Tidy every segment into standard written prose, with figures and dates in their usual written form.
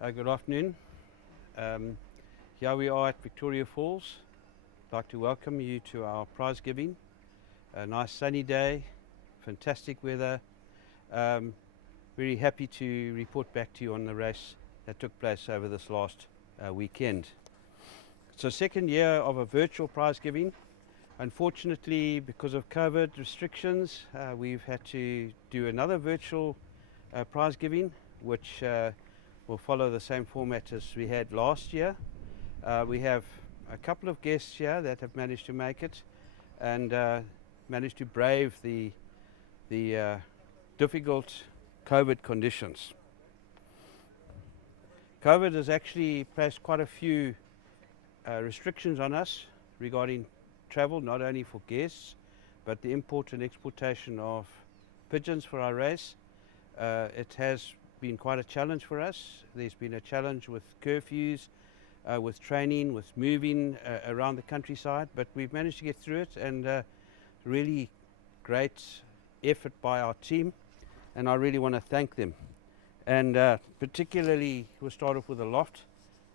Good afternoon. Here we are at Victoria Falls. I'd like to welcome you to our prize giving. A nice sunny day, fantastic weather. Very happy to report back to you on the race that took place over this last weekend. It's the second year of a virtual prize giving. Unfortunately, because of COVID restrictions, we've had to do another virtual prize giving, which will follow the same format as we had last year. We have a couple of guests here that have managed to make it and managed to brave the difficult COVID conditions. COVID has actually placed quite a few restrictions on us regarding travel, not only for guests, but the import and exportation of pigeons for our race. It has been quite a challenge for us. There's been a challenge with curfews, with training, with moving around the countryside, but we've managed to get through it, and really great effort by our team, and I really want to thank them. And particularly we'll start off with the loft.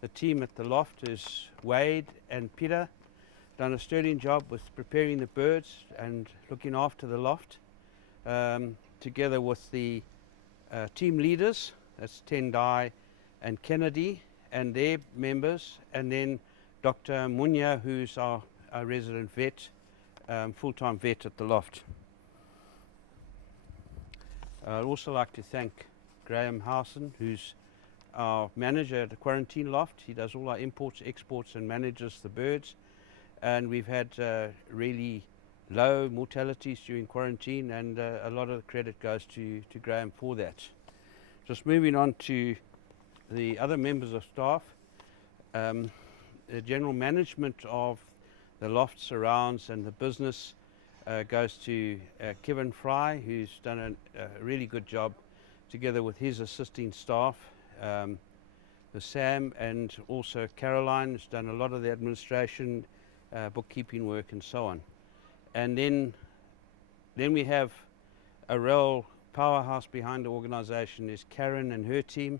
The team at the loft is Wade and Peter, done a sterling job with preparing the birds and looking after the loft, together with the team leaders, that's Tendai and Kennedy and their members, and then Dr. Munya, who's our resident vet, full-time vet at the loft. I'd also like to thank Graham Howson, who's our manager at the quarantine loft. He does all our imports, exports, and manages the birds, and we've had really low mortalities during quarantine, and a lot of the credit goes to Graham for that. Just moving on to the other members of staff, the general management of the loft surrounds and the business goes to Kevin Fry, who's done a really good job together with his assisting staff, the Sam and also Caroline, who's done a lot of the administration, bookkeeping work and so on. And then we have a real powerhouse behind the organisation is Karen and her team,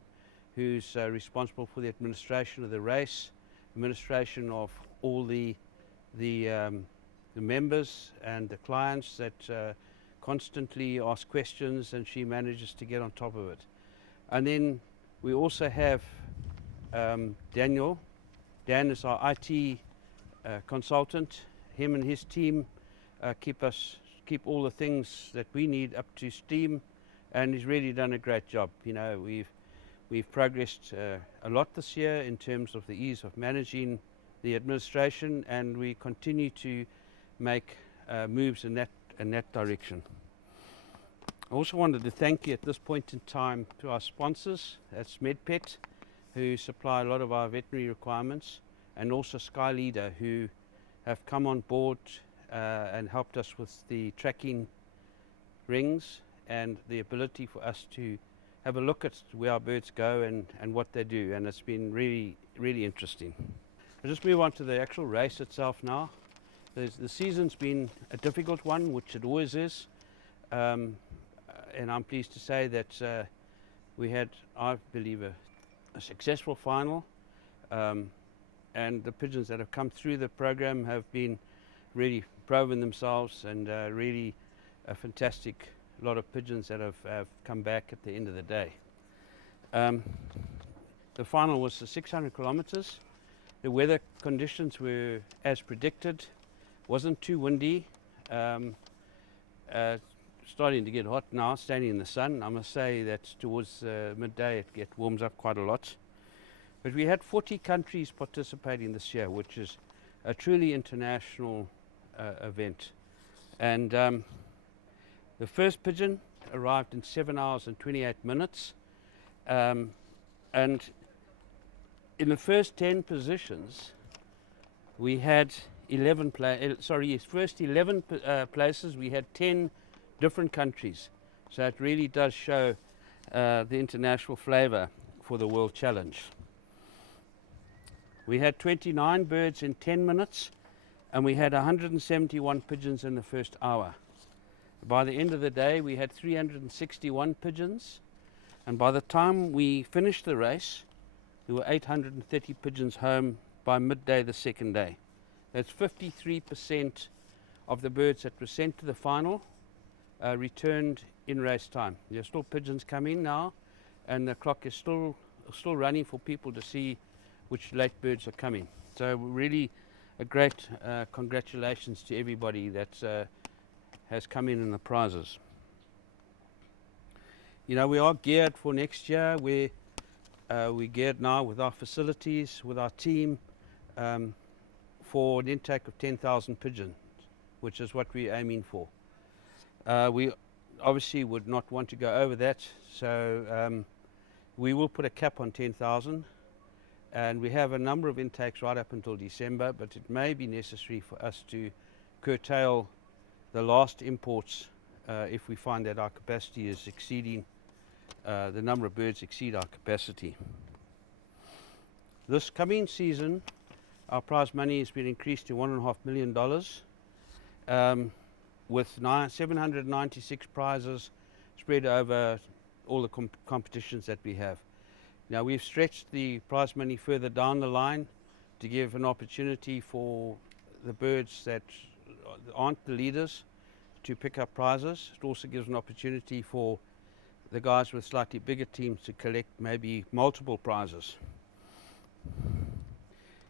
who's responsible for the administration of the race, administration of all the members and the clients that constantly ask questions, and she manages to get on top of it. And then we also have Daniel. Dan is our IT consultant. Him and his team keep all the things that we need up to steam, and he's really done a great job. You know, we've progressed a lot this year in terms of the ease of managing the administration, and we continue to make moves in that direction. I also wanted to thank you at this point in time to our sponsors. That's MedPet, who supply a lot of our veterinary requirements, and also Sky Leader, who have come on board and helped us with the tracking rings and the ability for us to have a look at where our birds go and what they do, and it's been really, really interesting. I'll just move on to the actual race itself now. The season's been a difficult one, which it always is, and I'm pleased to say that we had, I believe, a successful final, and the pigeons that have come through the program have been really proven themselves, and really a fantastic lot of pigeons that have come back at the end of the day. The final was the 600 kilometers. The weather conditions were as predicted. Wasn't too windy. Starting to get hot now, standing in the sun. I must say that towards midday it warms up quite a lot. But we had 40 countries participating this year, which is a truly international event. And the first pigeon arrived in 7 hours and 28 minutes. And in the first 10 positions, we had 11 places, we had 10 different countries. So it really does show the international flavour for the World Challenge. We had 29 birds in 10 minutes, and we had 171 pigeons in the first hour. By the end of the day, we had 361 pigeons, and by the time we finished the race, There were 830 pigeons home by midday the second day. That's 53% of the birds that were sent to the final returned in race time. There's still pigeons coming now, and the clock is still running for people to see which late birds are coming. So really a great congratulations to everybody that has come in the prizes. You know, we are geared for next year. We're geared now with our facilities, with our team, for an intake of 10,000 pigeons, which is what we're aiming for. We obviously would not want to go over that, so we will put a cap on 10,000, and we have a number of intakes right up until December, but it may be necessary for us to curtail the last imports if we find that our capacity is exceeding, the number of birds exceed our capacity. This coming season, our prize money has been increased to $1.5 million, with 796 prizes spread over all the competitions that we have. Now, we've stretched the prize money further down the line to give an opportunity for the birds that aren't the leaders to pick up prizes. It also gives an opportunity for the guys with slightly bigger teams to collect maybe multiple prizes.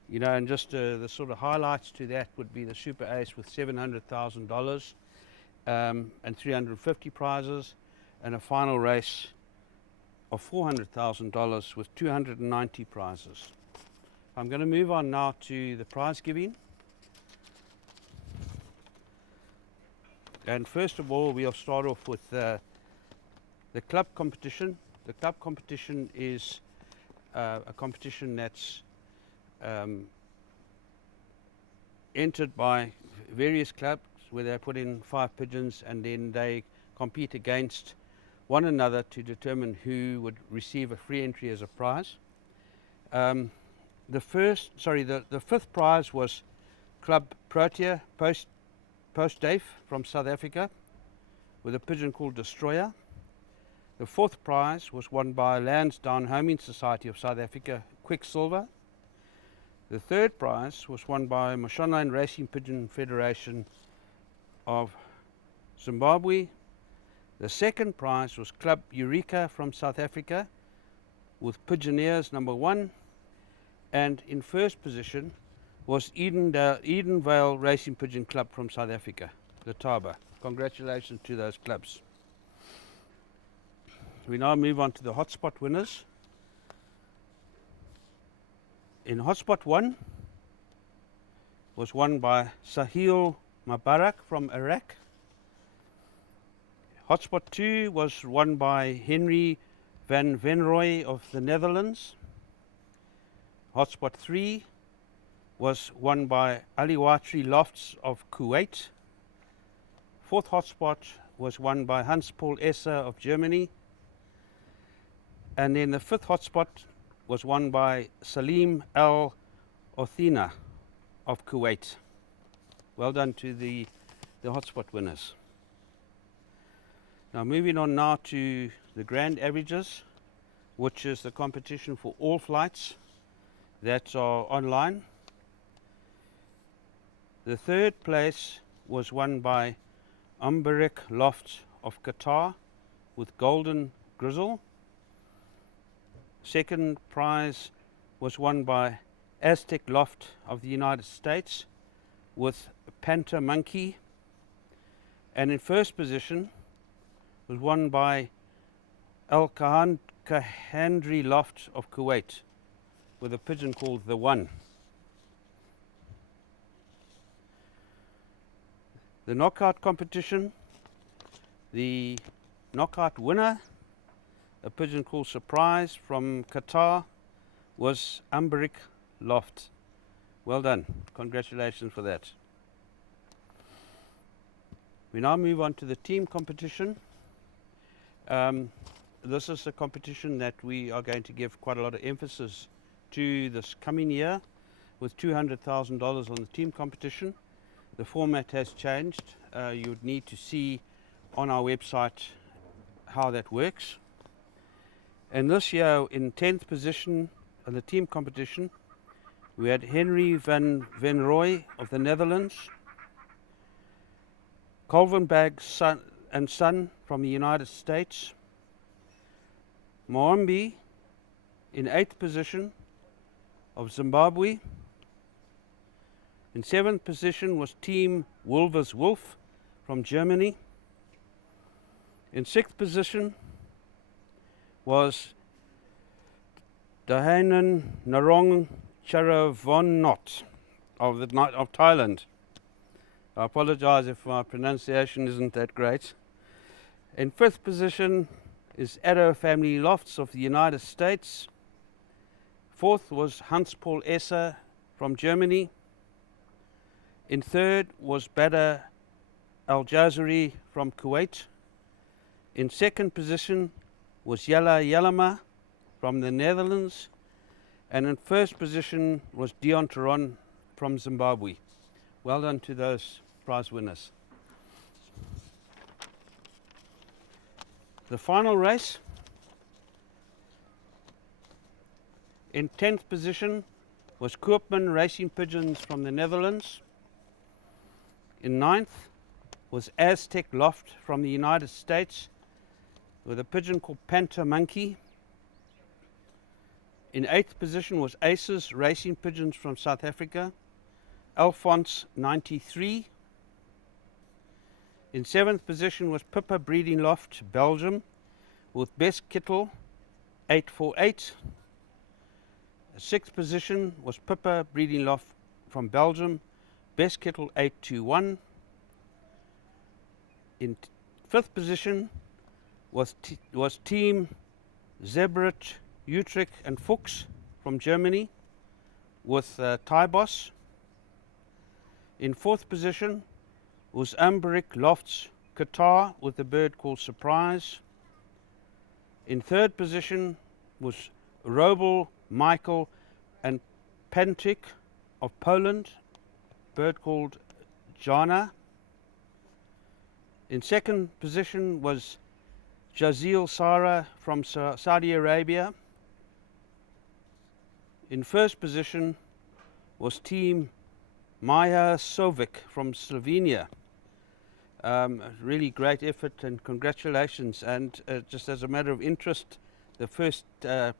You know, and just the sort of highlights to that would be the Super Ace with $700,000 and 350 prizes, and a final race of $400,000 with 290 prizes. I'm going to move on now to the prize giving. And first of all, we'll start off with the club competition. The club competition is a competition that's entered by various clubs, where they put in 5 pigeons and then they compete against one another to determine who would receive a free entry as a prize. The fifth prize was Club Protea Post Dave from South Africa with a pigeon called Destroyer. The fourth prize was won by Lansdowne Homing Society of South Africa, Quicksilver. The third prize was won by Mashonaland Racing Pigeon Federation of Zimbabwe. The second prize was Club Eureka from South Africa with Pigeoneers number 1. And in first position was Edenvale Racing Pigeon Club from South Africa, the Taba. Congratulations to those clubs. We now move on to the hotspot winners. In hotspot 1 was won by Sahil Mubarak from Iraq. Hotspot 2 was won by Henry van Venrooy of the Netherlands. Hotspot 3 was won by Aliwatri Lofts of Kuwait. Fourth hotspot was won by Hans-Paul Esser of Germany. And then the fifth hotspot was won by Salim Al Othina of Kuwait. Well done to the hotspot winners. Now moving on now to the grand averages, which is the competition for all flights that are online. The third place was won by Umbarik Loft of Qatar with Golden Grizzle. Second prize was won by Aztec Loft of the United States with Panther Monkey. And in first position was won by Al Kahandri Loft of Kuwait with a pigeon called The One. The knockout competition, the knockout winner, a pigeon called Surprise from Qatar, was Umbarik Loft. Well done. Congratulations for that. We now move on to the team competition. This is a competition that we are going to give quite a lot of emphasis to this coming year, with $200,000 on the team competition. The format has changed. You would need to see on our website how that works. And this year, in 10th position, in the team competition, we had Henry van Rooy of the Netherlands, Colvenbag son from the United States, Moambi in 8th position of Zimbabwe. In 7th position was Team Wolvers Wolf from Germany. In 6th position was Dahanan Narong Charavonnot of Thailand. I apologize if my pronunciation isn't that great. In 5th position is Addo Family Lofts of the United States. 4th was Hans-Paul Esser from Germany. In 3rd was Badr Al-Jazari from Kuwait. In 2nd position was Yala Yalama from the Netherlands. And in 1st position was Dion Taron from Zimbabwe. Well done to those prize winners. The final race, in 10th position was Koopman Racing Pigeons from the Netherlands. In 9th was Aztec Loft from the United States with a pigeon called Panther Monkey. In 8th position was Aces Racing Pigeons from South Africa, Alphonse 93. In 7th position was Pippa Breeding Loft, Belgium, with Best Kittle 848. 6th position was Pippa Breeding Loft from Belgium, Best Kittle 821. In 5th position was Team Zebret, Utrecht and Fuchs from Germany with Tybos. In 4th position was Amberic Lofts, Qatar, with a bird called Surprise. In 3rd position was Robel, Michael and Pentik of Poland, bird called Jana. In 2nd position was Jazil Sara from Saudi Arabia. In 1st position was Team Maja Sovic from Slovenia. Really great effort and congratulations. And just as a matter of interest, the first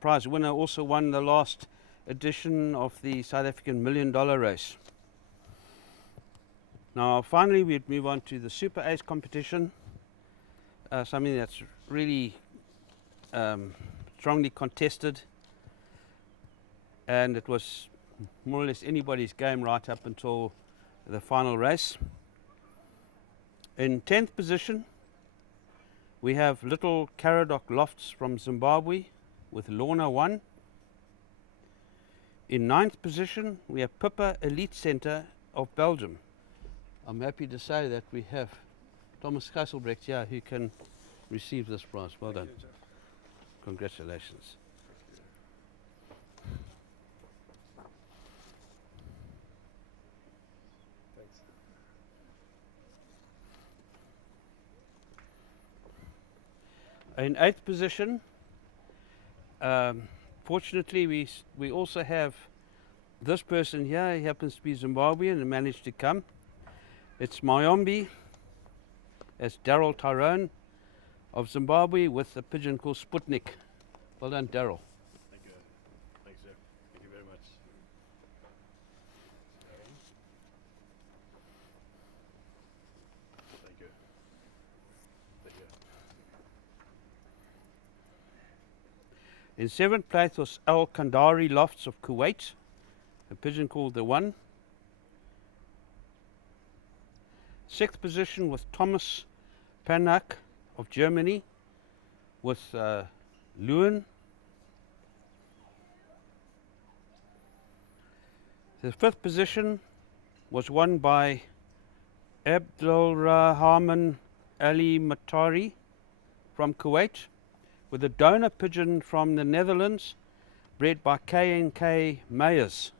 prize winner also won the last edition of the South African $1 million race. Now finally we'd move on to the Super Ace competition, something that's really strongly contested, and it was more or less anybody's game right up until the final race. In 10th position we have Little Caradoc Lofts from Zimbabwe with Lorna 1. In 9th position we have Pippa Elite Centre of Belgium. I'm happy to say that we have Thomas Kasselbrecht here who can receive this prize. Well done. Congratulations. In 8th position, fortunately we also have this person here. He happens to be Zimbabwean and managed to come. It's Mayombi as Daryl Tyrone of Zimbabwe with a pigeon called Sputnik. Well done, Daryl. Thank you. Thanks, sir. Thank you very much. Thank you. Thank you. In 7th place was Al Kandari Lofts of Kuwait, a pigeon called the One. 6th position was Thomas Panak of Germany with Luen. The 5th position was won by Abdulrahman Ali Matari from Kuwait with a donor pigeon from the Netherlands bred by K&K Meyers.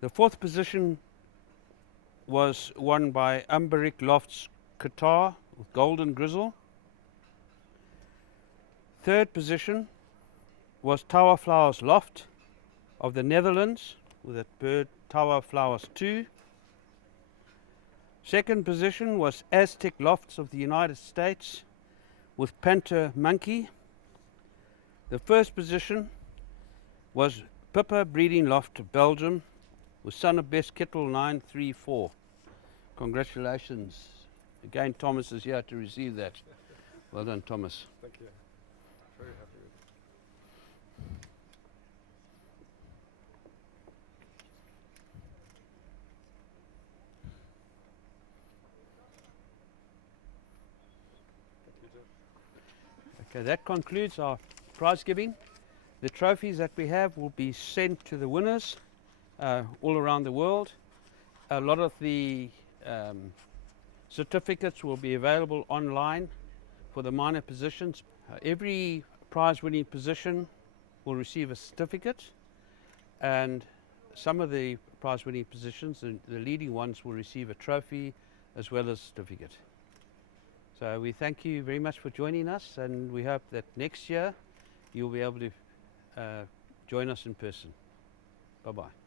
The 4th position was won by Amberic Lofts Qatar with Golden Grizzle. 3rd position was Tower Flowers Loft of the Netherlands with that bird Tower Flowers 2. Second position was Aztec Lofts of the United States with Panther Monkey. The first position was Pippa Breeding Loft of Belgium with Son of Best Kittle 934. Congratulations. Again, Thomas is here to receive that. Well done, Thomas. Thank you. Very happy with it. Thank you, Jeff. Okay, that concludes our prize giving. The trophies that we have will be sent to the winners all around the world. A lot of the certificates will be available online for the minor positions. Every prize winning position will receive a certificate, and some of the prize winning positions, the leading ones, will receive a trophy as well as a certificate. So we thank you very much for joining us, and we hope that next year you'll be able to join us in person. Bye-bye.